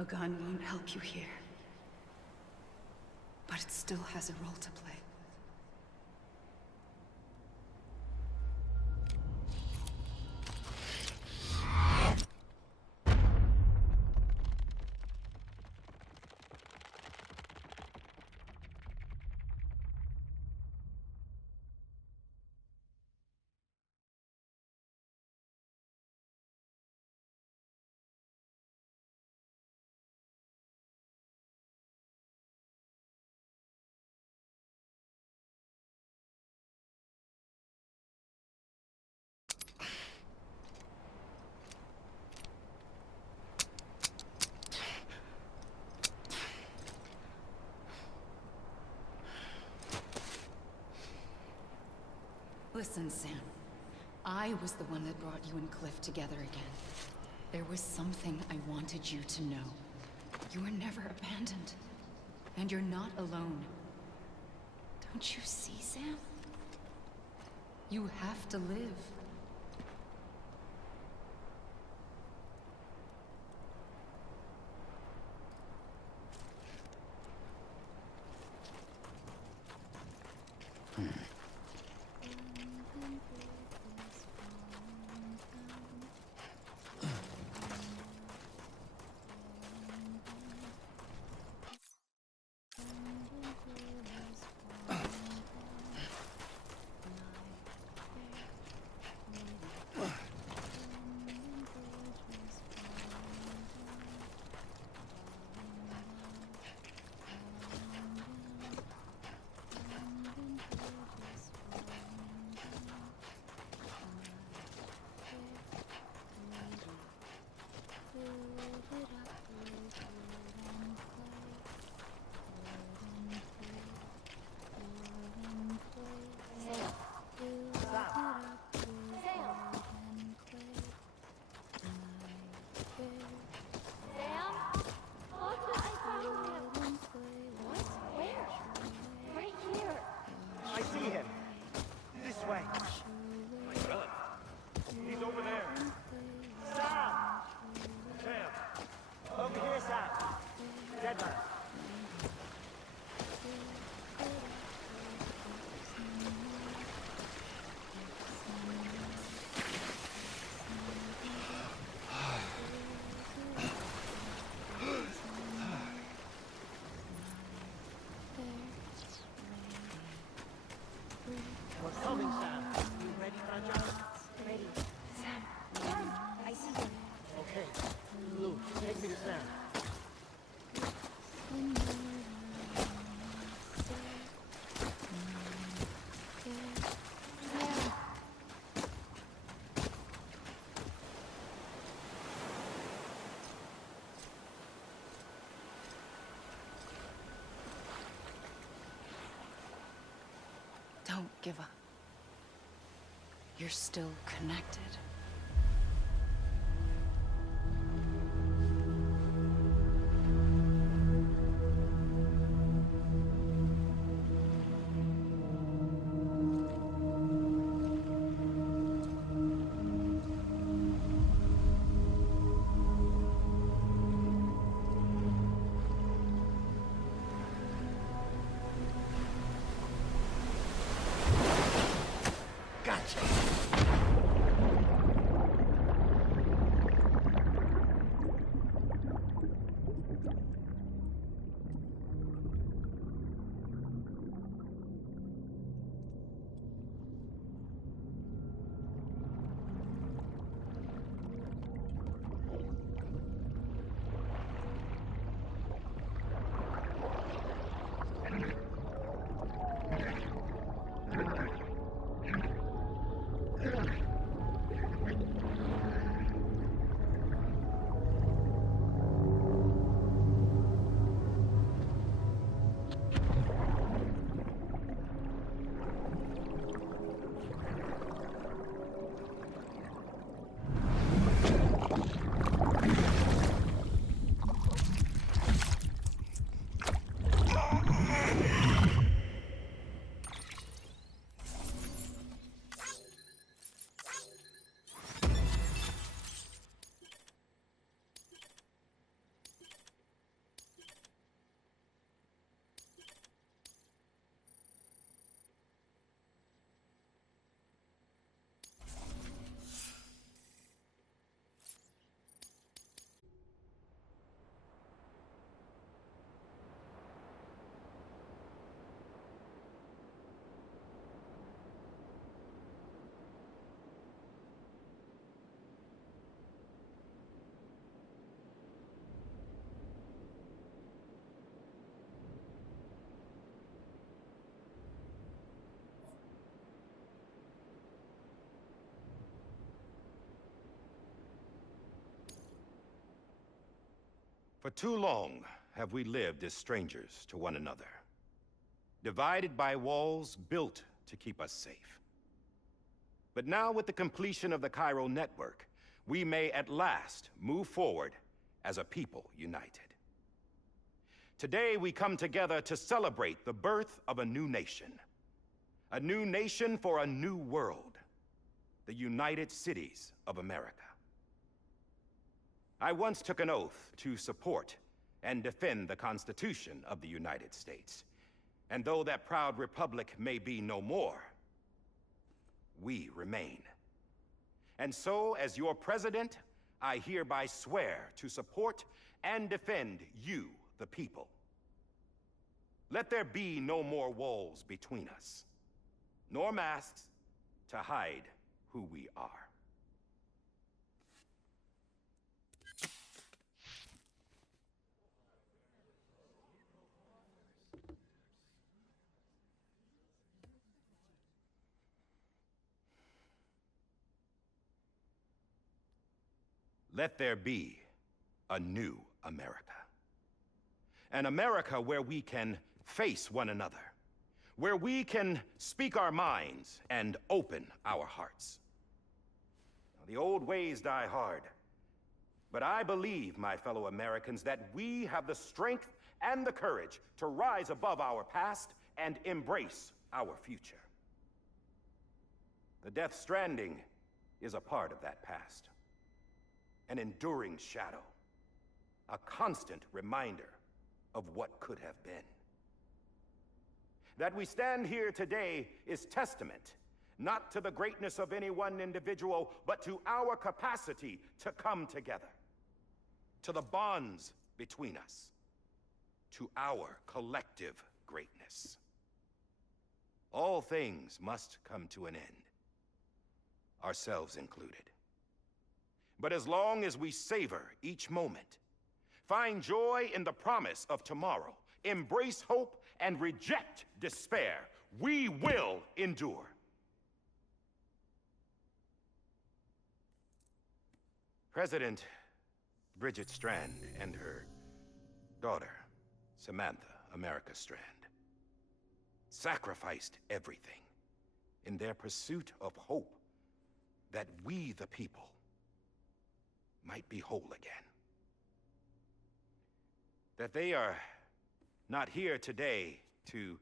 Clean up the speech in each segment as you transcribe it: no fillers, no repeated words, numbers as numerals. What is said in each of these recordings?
A gun won't help you here, but it still has a role to play. Listen, Sam. I was the one that brought you and Cliff together again. There was something I wanted you to know. You were never abandoned. And you're not alone. Don't you see, Sam? You have to live. Don't give up. You're still connected. For too long have we lived as strangers to one another, divided by walls built to keep us safe. But now, with the completion of the chiral network, we may at last move forward as a people united. Today we come together to celebrate the birth of a new nation, A new nation for a new world. The United Cities of America. I once took an oath to support and defend the Constitution of the United States. And though that proud republic may be no more, we remain. And so, as your president, I hereby swear to support and defend you, the people. Let there be no more walls between us, nor masks to hide who we are. Let there be a new America. An America where we can face one another, where we can speak our minds and open our hearts. Now, the old ways die hard, but I believe, my fellow Americans, that we have the strength and the courage to rise above our past and embrace our future. The Death Stranding is a part of that past. An enduring shadow, a constant reminder of what could have been. That we stand here today is testament, not to the greatness of any one individual, but to our capacity to come together, to the bonds between us, to our collective greatness. All things must come to an end, ourselves included. But as long as we savor each moment, find joy in the promise of tomorrow, embrace hope, and reject despair, we will endure. President Bridget Strand and her daughter, Samantha America Strand, sacrificed everything in their pursuit of hope that we, the people, might be whole again. That they are not here today to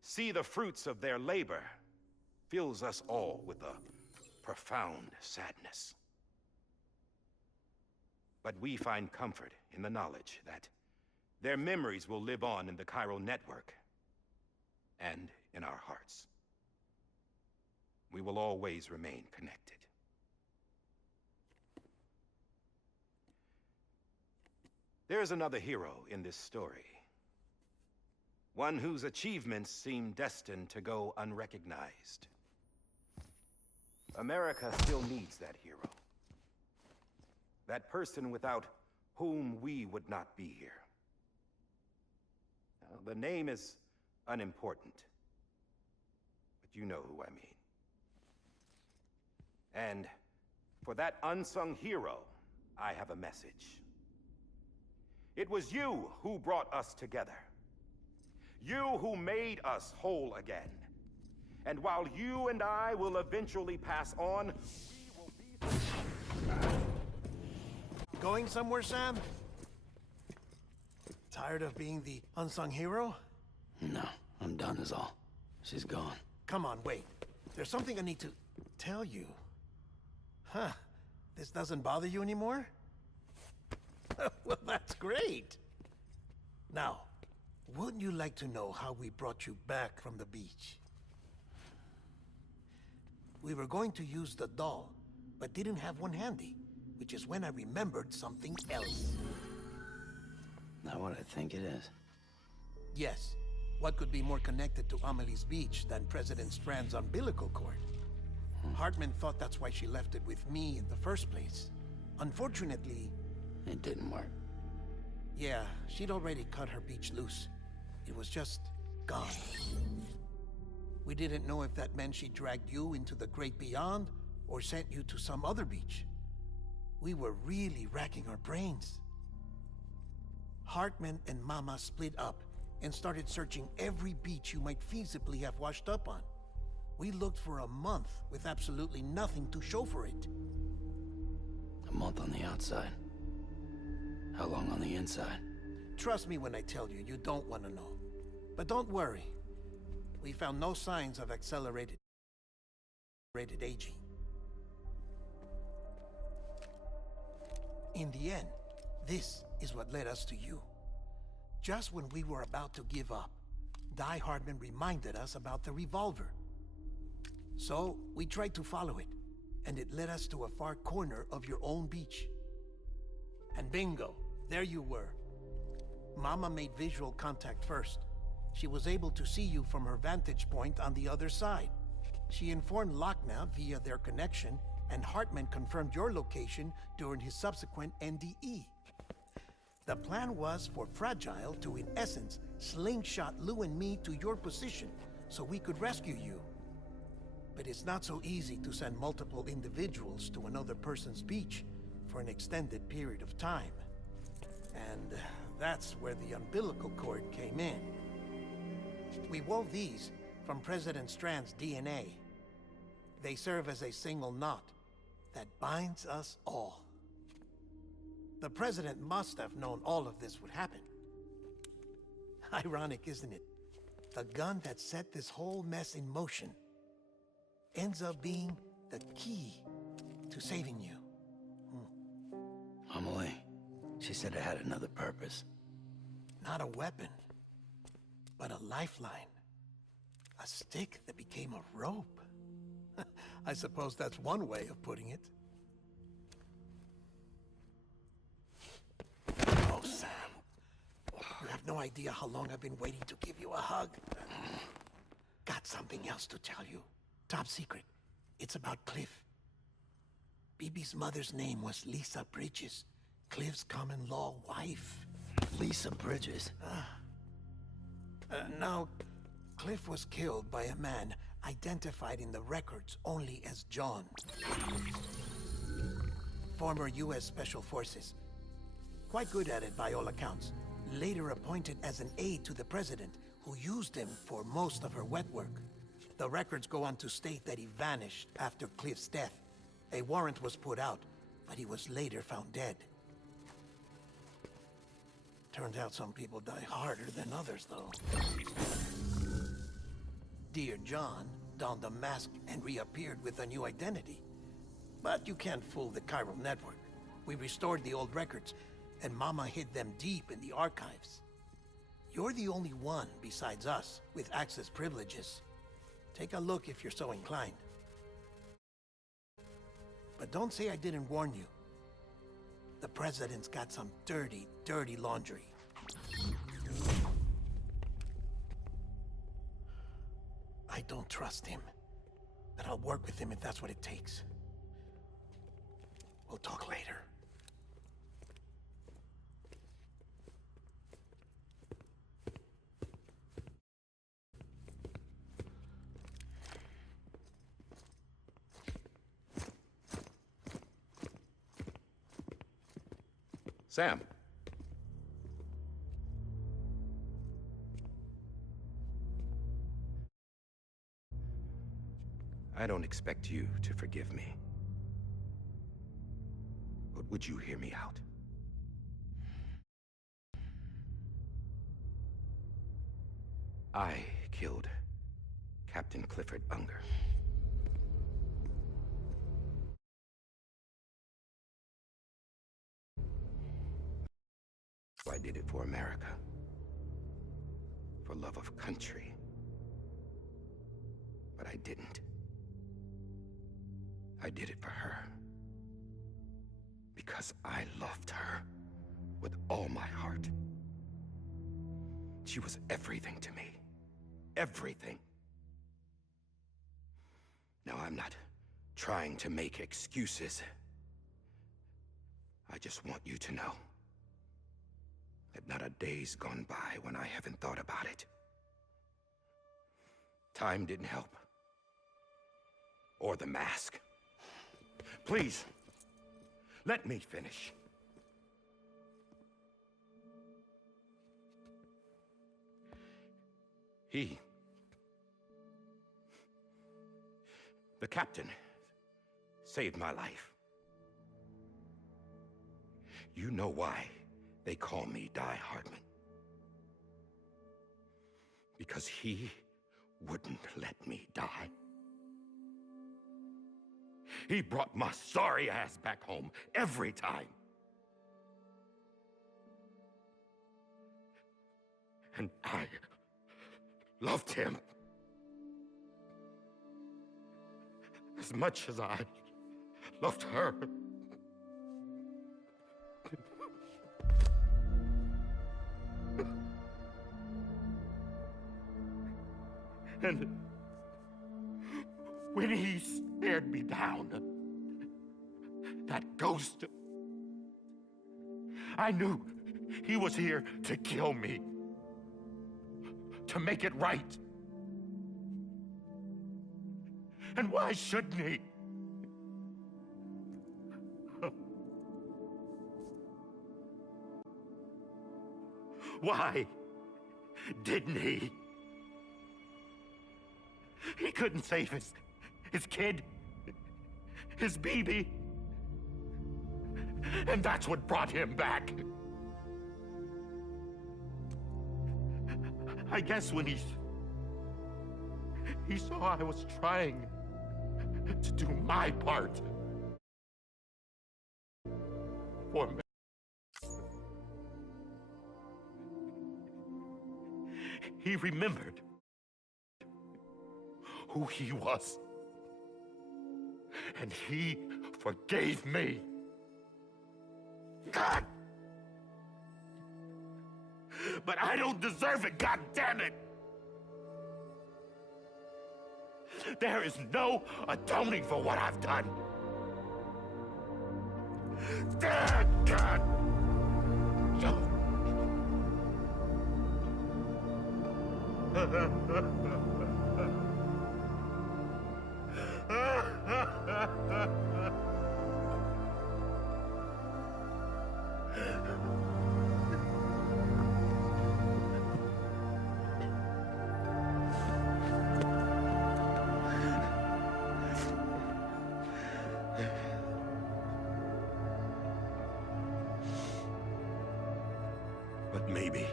see the fruits of their labor fills us all with a profound sadness. But we find comfort in the knowledge that their memories will live on in the chiral network and in our hearts. We will always remain connected. There is another hero in this story. One whose achievements seem destined to go unrecognized. America still needs that hero. That person without whom we would not be here. Now, the name is unimportant, but you know who I mean. And for that unsung hero, I have a message. It was you who brought us together. You who made us whole again. And while you and I will eventually pass on, we will be... Going somewhere, Sam? Tired of being the unsung hero? No, I'm done is all. She's gone. Come on, wait. There's something I need to tell you. Huh. This doesn't bother you anymore? Well, that's great. Now, wouldn't you like to know how we brought you back from the beach? We were going to use the doll, but didn't have one handy, which is when I remembered something else. Not what I think it is. Yes. What could be more connected to Amelie's beach than President Strand's umbilical cord? Hartman thought that's why she left it with me in the first place. Unfortunately... It didn't work. Yeah, she'd already cut her beach loose. It was just gone. We didn't know if that meant she dragged you into the great beyond or sent you to some other beach. We were really racking our brains. Hartman and Mama split up and started searching every beach you might feasibly have washed up on. We looked for a month with absolutely nothing to show for it. A month on the outside. How long on the inside? Trust me when I tell you, you don't want to know. But don't worry. we found no signs of accelerated aging. In the end, this is what led us to you. Just when we were about to give up, Die Hardman reminded us about the revolver. So, we tried to follow it, and it led us to a far corner of your own beach. And bingo, there you were. Mama made visual contact first. She was able to see you from her vantage point on the other side. She informed Lochna via their connection, and Hartman confirmed your location during his subsequent NDE. The plan was for Fragile to, in essence, slingshot Lou and me to your position so we could rescue you. But it's not so easy to send multiple individuals to another person's beach for an extended period of time. And that's where the umbilical cord came in. We wove these from President Strand's DNA. They serve as a single knot that binds us all. The President must have known all of this would happen. Ironic, isn't it? The gun that set this whole mess in motion ends up being the key to saving you. Amelie, she said it had another purpose. Not a weapon, but a lifeline. A stick that became a rope. I suppose that's one way of putting it. Oh, Sam. You have no idea how long I've been waiting to give you a hug. Got something else to tell you. Top secret. It's about Cliff. Bibi's mother's name was Lisa Bridges, Cliff's common-law wife. Lisa Bridges? Now, Cliff was killed by a man identified in the records only as John. Former U.S. Special Forces. Quite good at it by all accounts. Later appointed as an aide to the president, who used him for most of her wet work. The records go on to state that he vanished after Cliff's death. A warrant was put out, but he was later found dead. Turns out some people die harder than others, though. Dear John donned a mask and reappeared with a new identity. But you can't fool the chiral network. We restored the old records, and Mama hid them deep in the archives. You're the only one besides us with access privileges. Take a look if you're so inclined. But don't say I didn't warn you. The president's got some dirty, dirty laundry. I don't trust him, but I'll work with him if that's what it takes. We'll talk later. Sam. I don't expect you to forgive me. But would you hear me out? I killed Captain Clifford Unger. I did it for America. For love of country. But I didn't. I did it for her. Because I loved her with all my heart. She was everything to me. Everything. Now, I'm not trying to make excuses. I just want you to know that not a day's gone by when I haven't thought about it. Time didn't help. Or the mask. Please, let me finish. The captain, saved my life. You know why they call me Die Hardman. Because he wouldn't let me die. He brought my sorry ass back home every time. And I loved him as much as I loved her. And when he stared me down, that ghost, I knew he was here to kill me, to make it right. And why shouldn't he? Why didn't he? He couldn't save his kid, his baby. And that's what brought him back. I guess when he saw I was trying to do my part for me, he remembered who he was, and he forgave me. God! But I don't deserve it, God damn it! There is no atoning for what I've done. God! But maybe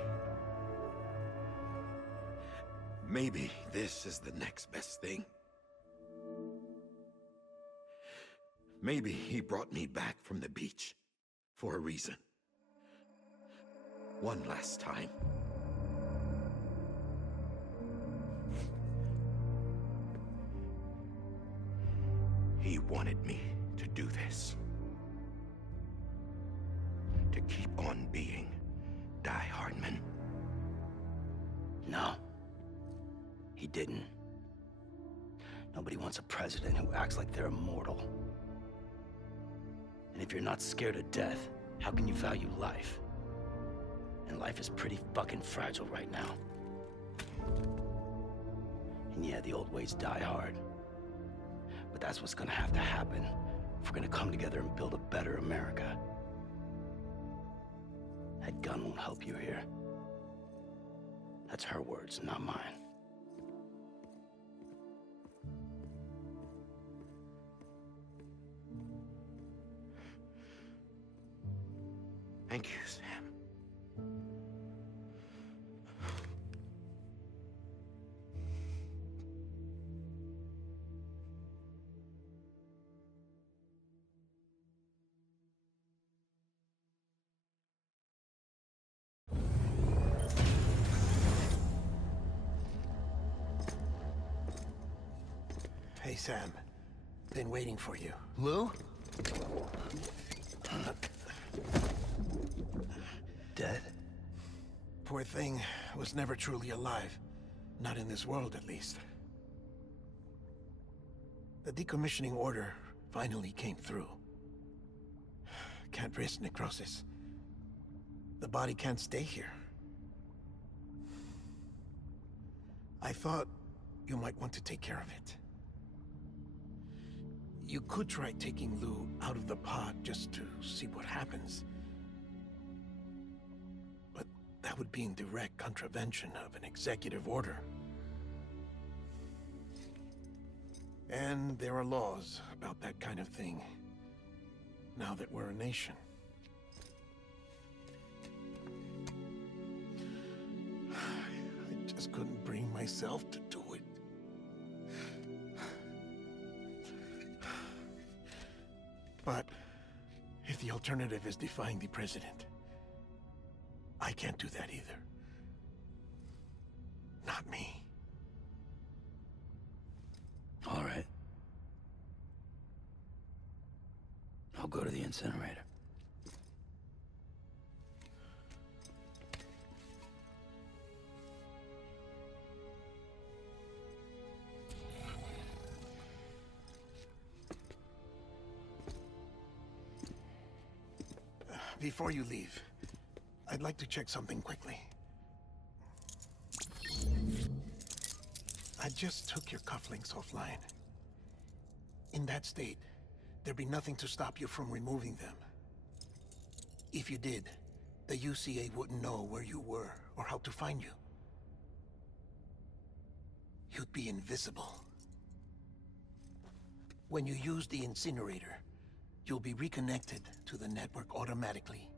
this is the next best thing. Maybe he brought me back from the beach for a reason. One last time. He wanted me to do this. To keep on being Die Hardman. No. He didn't. Nobody wants a president who acts like they're immortal. And if you're not scared of death, how can you value life? And life is pretty fucking fragile right now. And yeah, the old ways die hard. But that's what's gonna have to happen if we're gonna come together and build a better America. That gun won't help you here. That's her words, not mine. Thank you, Sam. Hey, Sam. Been waiting for you. Lou? Dead? Poor thing was never truly alive. Not in this world, at least. The decommissioning order finally came through. Can't risk necrosis. The body can't stay here. I thought you might want to take care of it. You could try taking Lou out of the pod just to see what happens. But that would be in direct contravention of an executive order. And there are laws about that kind of thing, now that we're a nation. I just couldn't bring myself to do it. But if the alternative is defying the president, I can't do that either. Not me. All right. I'll go to the incinerator. Before you leave, I'd like to check something quickly. I just took your cufflinks offline. In that state, there'd be nothing to stop you from removing them. If you did, the UCA wouldn't know where you were or how to find you. You'd be invisible. When you use the incinerator, you'll be reconnected to the network automatically.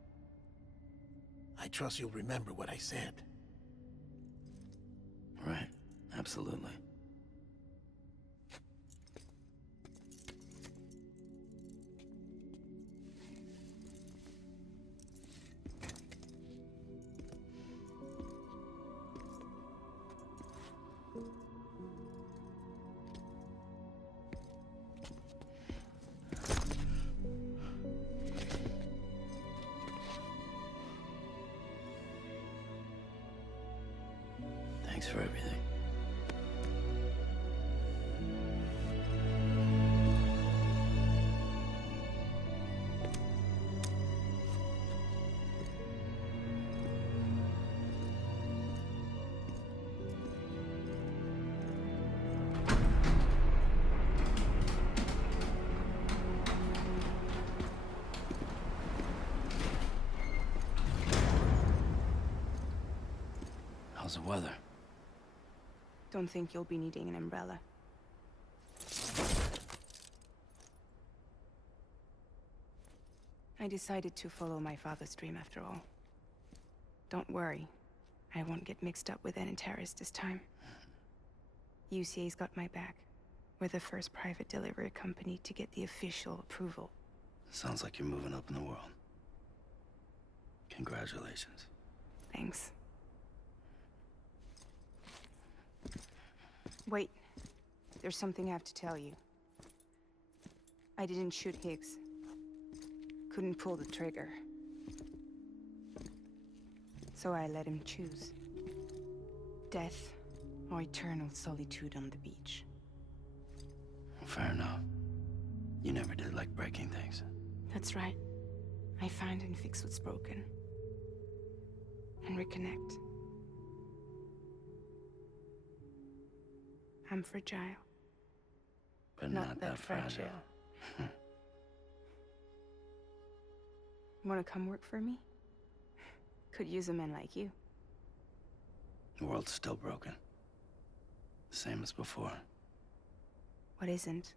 I trust you'll remember what I said. Right. Absolutely. Thanks for everything. How's the weather? Don't think you'll be needing an umbrella. I decided to follow my father's dream after all. Don't worry, I won't get mixed up with any terrorists this time. UCA's got my back. We're the first private delivery company to get the official approval. Sounds like you're moving up in the world. Congratulations. Thanks. Wait, there's something I have to tell you. I didn't shoot Higgs. Couldn't pull the trigger. So I let him choose. Death or eternal solitude on the beach. Fair enough. You never did like breaking things. That's right. I find and fix what's broken. And reconnect. I'm fragile. But not that fragile. Wanna come work for me? Could use a man like you. The world's still broken. Same as before. What isn't?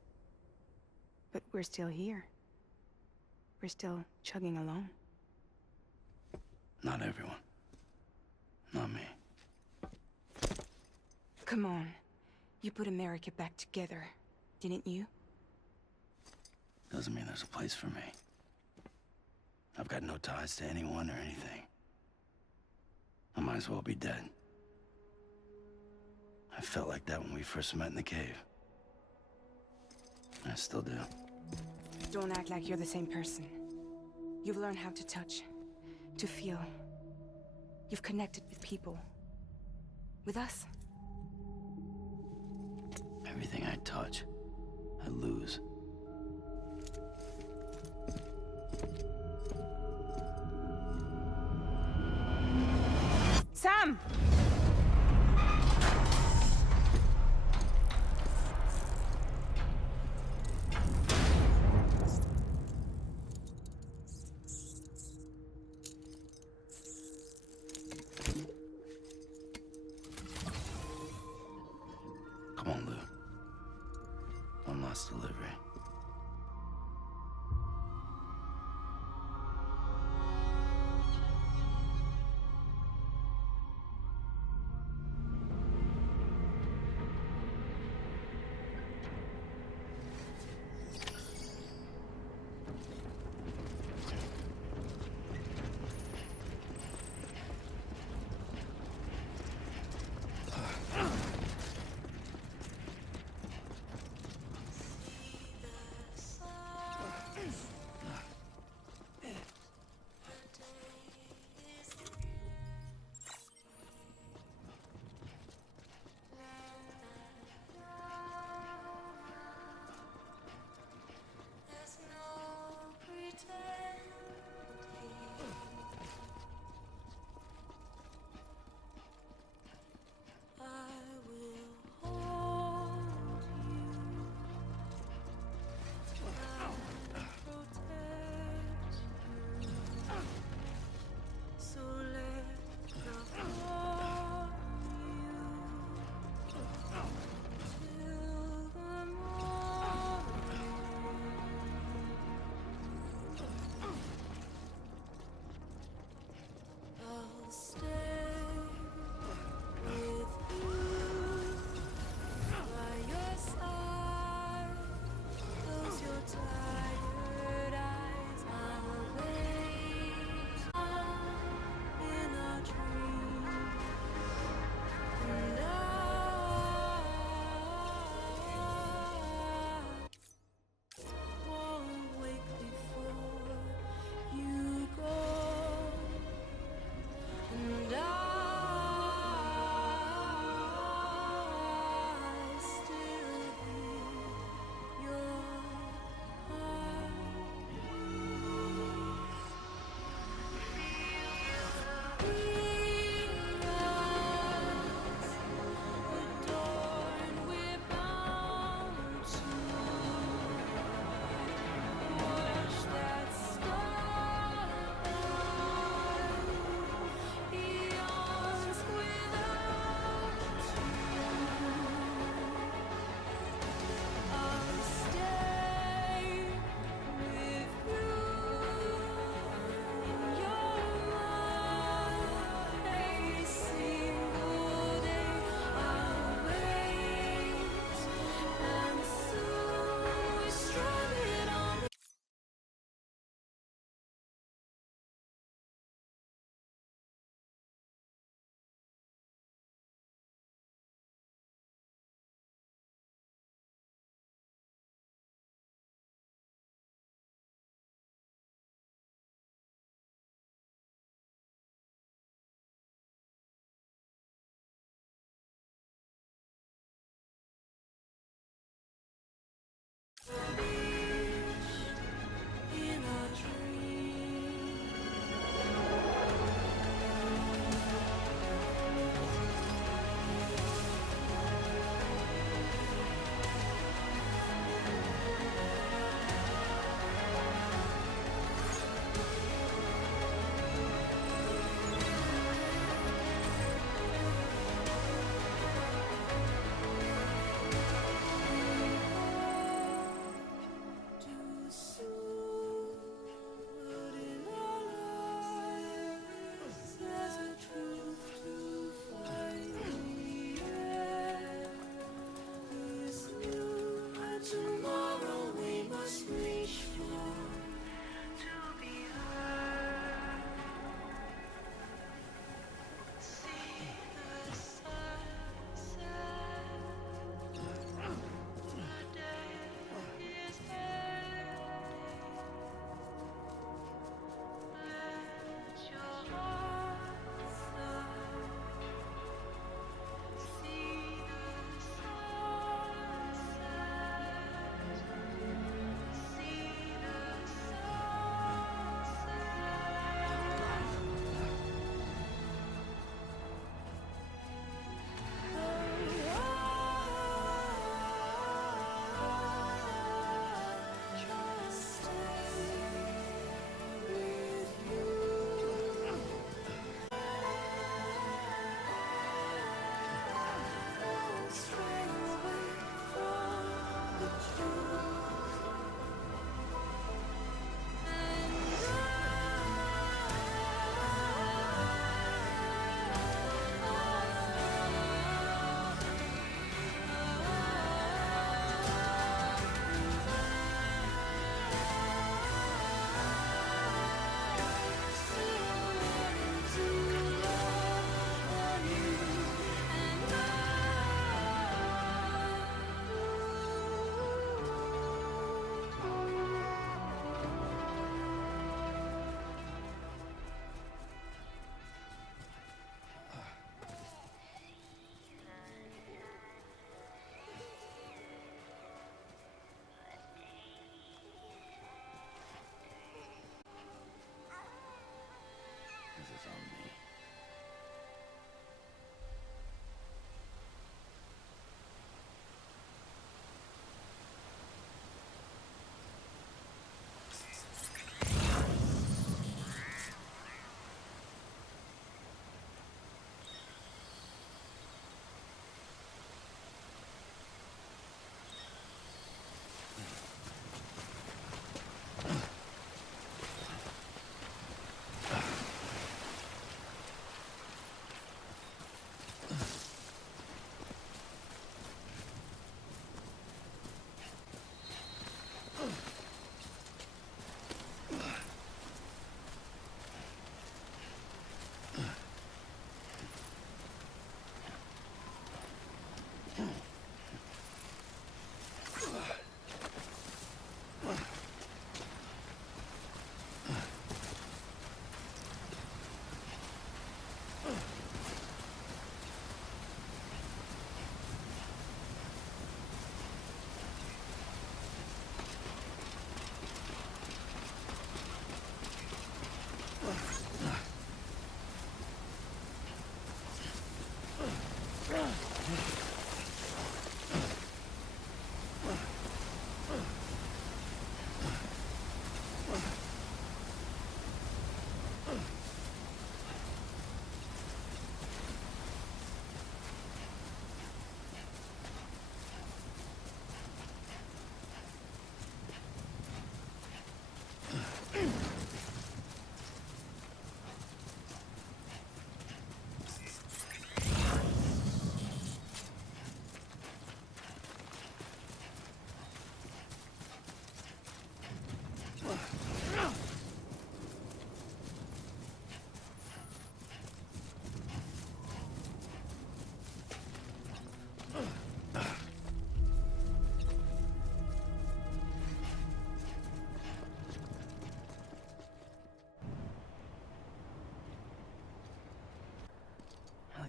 But we're still here. We're still chugging along. Not everyone. Not me. Come on. You put America back together, didn't you? Doesn't mean there's a place for me. I've got no ties to anyone or anything. I might as well be dead. I felt like that when we first met in the cave. I still do. Don't act like you're the same person. You've learned how to touch, to feel. You've connected with people. With us. Everything I touch, I lose. Sam! Come on, Lou. One last delivery.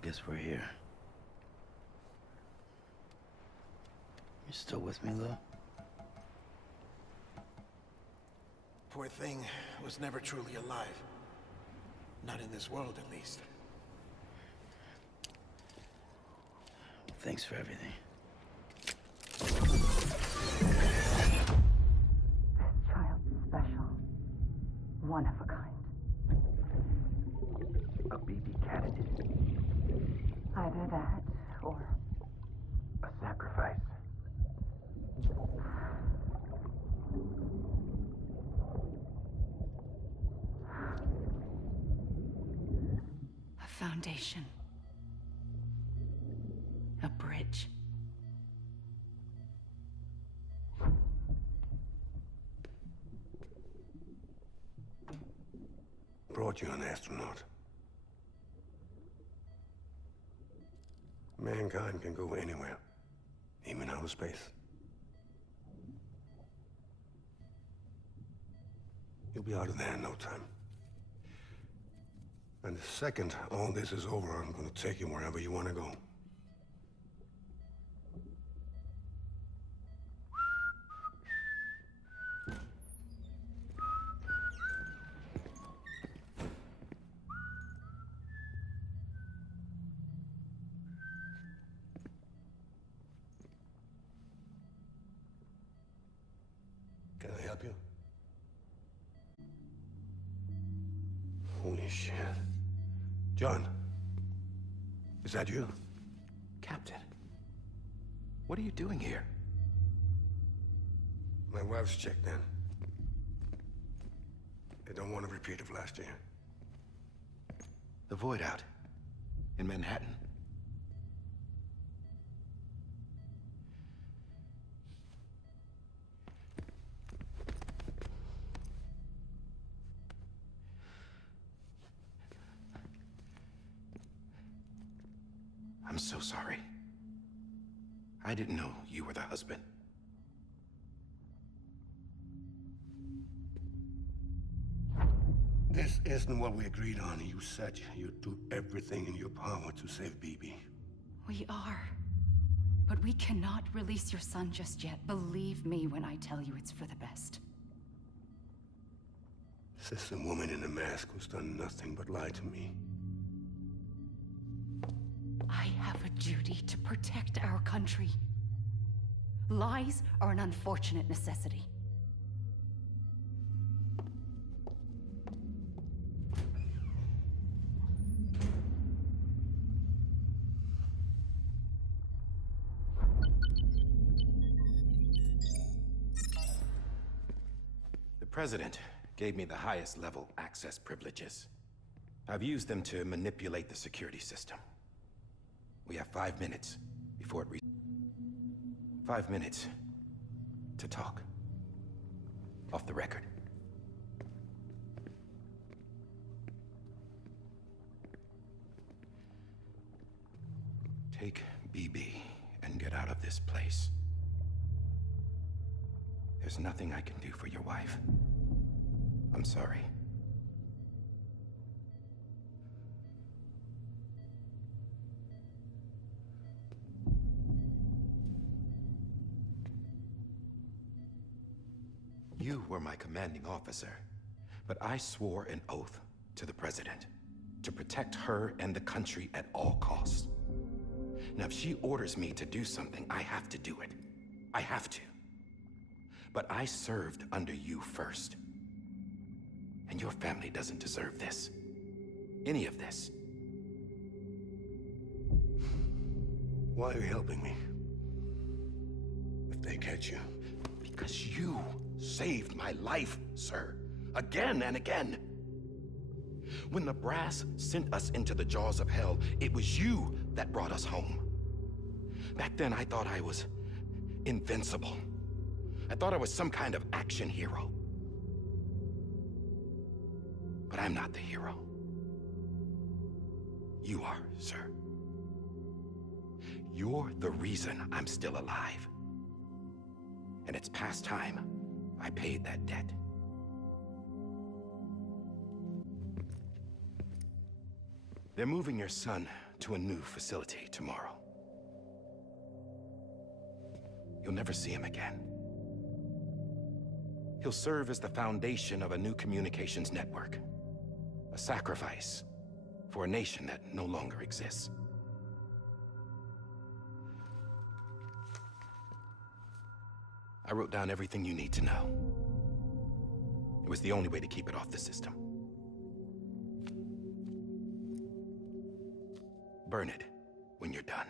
guess we're here. You still with me, though? Poor thing was never truly alive. Not in this world, at least. Thanks for everything. Child's special. One of a kind. A baby candidate. Either that, or A sacrifice. A foundation. A bridge. Brought you an astronaut. Mankind can go anywhere, even outer space. You'll be out of there in no time. And the second all this is over, I'm gonna take you wherever you want to go. Can I help you? Holy shit. John, is that you? Captain, what are you doing here? My wife's checked in. They don't want a repeat of last year. The void out in Manhattan. I'm so sorry. I didn't know you were the husband. This isn't what we agreed on. You said you'd do everything in your power to save BB. We are. But we cannot release your son just yet. Believe me when I tell you it's for the best. This is a woman in a mask who's done nothing but lie to me. I have a duty to protect our country. Lies are an unfortunate necessity. The President gave me the highest level access privileges. I've used them to manipulate the security system. We have 5 minutes before it 5 minutes to talk. Off the record. Take BB and get out of this place. There's nothing I can do for your wife. I'm sorry. You were my commanding officer, but I swore an oath to the President to protect her and the country at all costs. Now, if she orders me to do something, I have to do it. I have to. But I served under you first. And your family doesn't deserve this. Any of this. Why are you helping me? If they catch you. Because you saved my life, sir. Again and again. When the brass sent us into the jaws of hell, it was you that brought us home. Back then, I thought I was invincible. I thought I was some kind of action hero. But I'm not the hero. You are, sir. You're the reason I'm still alive. And it's past time I paid that debt. They're moving your son to a new facility tomorrow. You'll never see him again. He'll serve as the foundation of a new communications network. A sacrifice for a nation that no longer exists. I wrote down everything you need to know. It was the only way to keep it off the system. Burn it when you're done.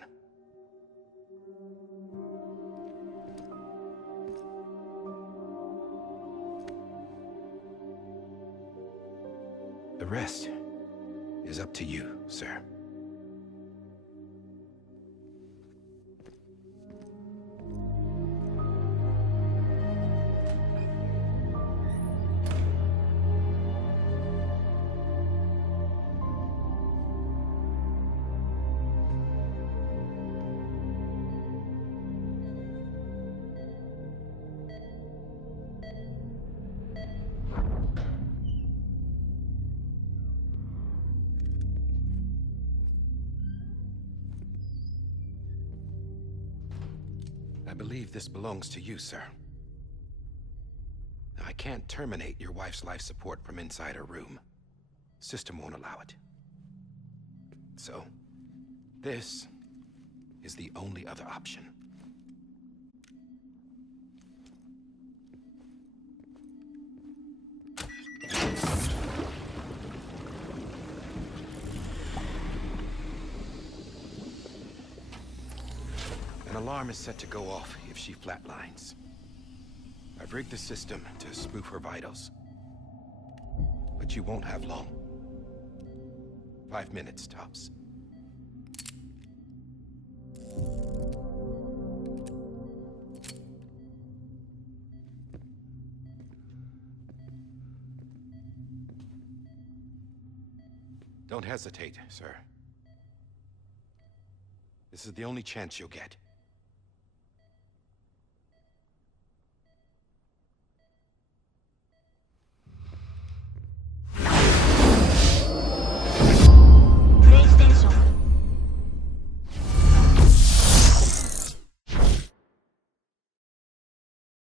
The rest is up to you, sir. I believe this belongs to you, sir. I can't terminate your wife's life support from inside her room. System won't allow it. So, this is the only other option. An alarm is set to go off if she flatlines. I've rigged the system to spoof her vitals. But you won't have long. 5 minutes, tops. Don't hesitate, sir. This is the only chance you'll get.